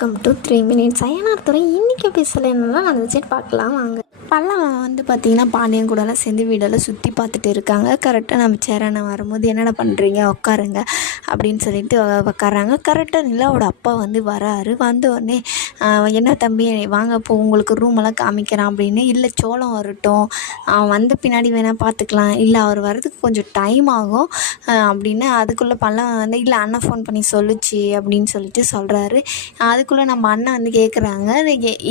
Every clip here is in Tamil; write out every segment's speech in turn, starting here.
Welcome to 3 minutes. ஐயனார் துறை இன்றைக்கி எபிசோடில் என்னென்னா நடந்துச்சுன்னு பார்க்கலாம் வாங்க. பல்லவன் வந்து பார்த்திங்கன்னா பாண்டியன் கூடலாம் சேர்ந்து வீடெல்லாம் சுற்றி பார்த்துட்டு இருக்காங்க. கரெக்டாக நம்ம சேரனை வரும்போது என்னென்ன பண்ணுறீங்க உட்காருங்க அப்படின்னு சொல்லிட்டு உட்காராங்க. கரெக்டாக நிலாவோட அப்பா வந்து வராரு. வந்த உடனே என்ன தம்பி வாங்க இப்போ உங்களுக்கு ரூமெல்லாம் காமிக்கிறான் அப்படின்னு. இல்லை சோளம் வரட்டும், அவன் வந்த பின்னாடி வேணால் பார்த்துக்கலாம், இல்லை அவர் வர்றதுக்கு கொஞ்சம் டைம் ஆகும் அப்படின்னு. அதுக்குள்ளே பல்லவன் வந்து இல்லை அண்ணன் ஃபோன் பண்ணி சொல்லுச்சு அப்படின்னு சொல்லிட்டு சொல்கிறாரு. அதுக்குள்ளே நம்ம அண்ணன் வந்து கேட்குறாங்க,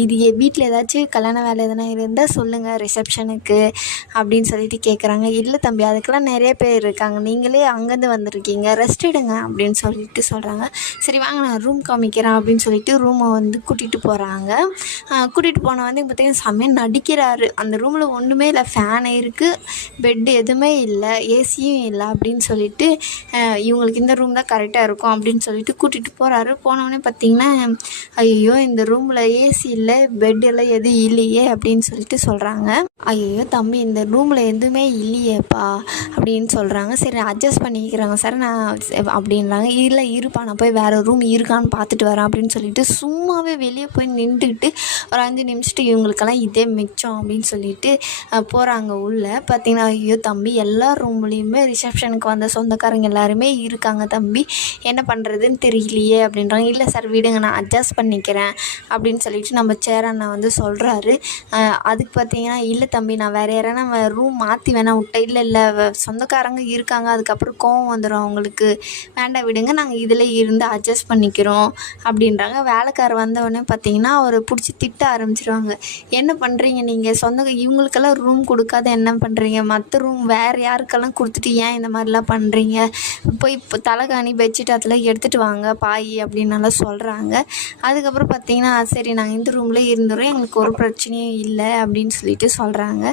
இது வீட்டில் ஏதாச்சும் கல்யாண வேலை எதனா இருந்தால் சொல்லுங்கள் ரிசப்ஷனுக்கு அப்படின்னு சொல்லிட்டு கேட்குறாங்க. இல்லை தம்பி அதுக்கெல்லாம் நிறைய பேர் இருக்காங்க, நீங்களே அங்கேருந்து வந்திருக்கீங்க, ரெஸ்ட் எடுங்க அப்படின்னு சொல்லிட்டு சொல்கிறாங்க. சரி வாங்க நான் ரூம் காமிக்கிறேன் அப்படின்னு சொல்லிட்டு ரூமை வந்து கூட்டிகிட்டு போகிறாங்க. கூட்டிகிட்டு போன வந்து பார்த்திங்கன்னா செம்மையாக நடிக்கிறாரு. அந்த ரூமில் ஒன்றுமே இல்லை, ஃபேன் இருக்குது, பெட்டு எதுவுமே இல்லை, ஏசியும் இல்லை அப்படின்னு சொல்லிட்டு இவங்களுக்கு இந்த ரூம் தான் கரெக்டாக இருக்கும் அப்படின்னு சொல்லிட்டு கூட்டிகிட்டு போகிறாரு. போனோடனே பார்த்திங்கன்னா ஐயோ இந்த ரூமில் ஏசி இல்லை, பெட்டெல்லாம் எதுவும் இல்லையே அப்படின்னு சொல்லிட்டு சொல்கிறாங்க. ஐயோ தம்பி இந்த ரூமில் எதுவுமே இல்லையேப்பா அப்படின்னு சொல்கிறாங்க. சரி அட்ஜஸ்ட் பண்ணிக்கிறாங்க சார் நான் அப்படின்றாங்க. இல்லை இருப்பா நான் போய் வேறு ரூம் இருக்கான்னு பார்த்துட்டு வரேன் அப்படின்னு சொல்லிட்டு சும்மாவே வெளியே போய் நின்றுக்கிட்டு ஒரு 5 நிமிஷத்துக்கு இவங்களுக்கெல்லாம் இதே மிச்சம் அப்படின்னு சொல்லிட்டு போகிறாங்க உள்ளே. பார்த்திங்கன்னா ஐயோ தம்பி எல்லா ரூம்லேயுமே ரிசப்ஷனுக்கு வந்த சொந்தக்காரங்க எல்லாருமே இருக்காங்க தம்பி, என்ன பண்ணுறதுன்னு தெரியலையே அப்படின்றாங்க. இல்லை சார் விடுங்க நான் அட்ஜஸ்ட் பண்ணிக்கிறேன் அப்படின்னு சொல்லிட்டு நம்ம சேரண்ணா வந்து சொல்கிறாரு. அதுக்கு பார்த்திங்கன்னா இல்லை தம்பி நான் வேறு யாரானா ரூம் மாற்றி வேணால் விட்டேன், இல்லை சொந்தக்காரங்க இருக்காங்க அதுக்கப்புறம் கோவம் வந்துடும் அவங்களுக்கு, வேண்டாம் விடுங்க நாங்கள் இதில் இருந்து அட்ஜஸ்ட் பண்ணிக்கிறோம் அப்படின்றாங்க. வேலைக்காரர் வந்தவொடனே பார்த்திங்கன்னா அவரை பிடிச்சி திட்ட ஆரம்பிச்சிருவாங்க. என்ன பண்ணுறீங்க நீங்கள், இவங்களுக்கெல்லாம் ரூம் கொடுக்காத என்ன பண்ணுறீங்க, மற்ற ரூம் வேறு யாருக்கெல்லாம் கொடுத்துட்டு ஏன் இந்த மாதிரிலாம் பண்ணுறீங்க, போய் இப்போ தலைகாணி பெட்ஷீட் அதெல்லாம் எடுத்துகிட்டு வாங்க பாய் அப்படின்னால சொல்கிறாங்க. அதுக்கப்புறம் பார்த்திங்கன்னா சரி நாங்கள் இந்த ரூமில் இருந்துடுறோம், எங்களுக்கு ஒரு பிரச்சனையும் இல்லை அப்படின்னு சொல்லிட்டு சொல்கிறாங்க.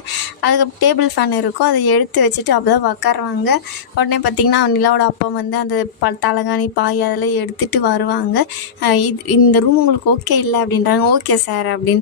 அதுக்கப்புறம் டேபிள் ஃபேன் இருக்கும், அதை எடுத்து வச்சுட்டு அப்போ தான் உக்காருவாங்க. உடனே பார்த்திங்கன்னா நிலாவோட அப்பா வந்து அந்த தலைகாணி பாய் அதெல்லாம் எடுத்துகிட்டு வருவாங்க. இந்த ரூம் உங்களுக்கு ஓகே இல்லை அப்படின்றாங்க. ஓகே சார் அப்படின்னு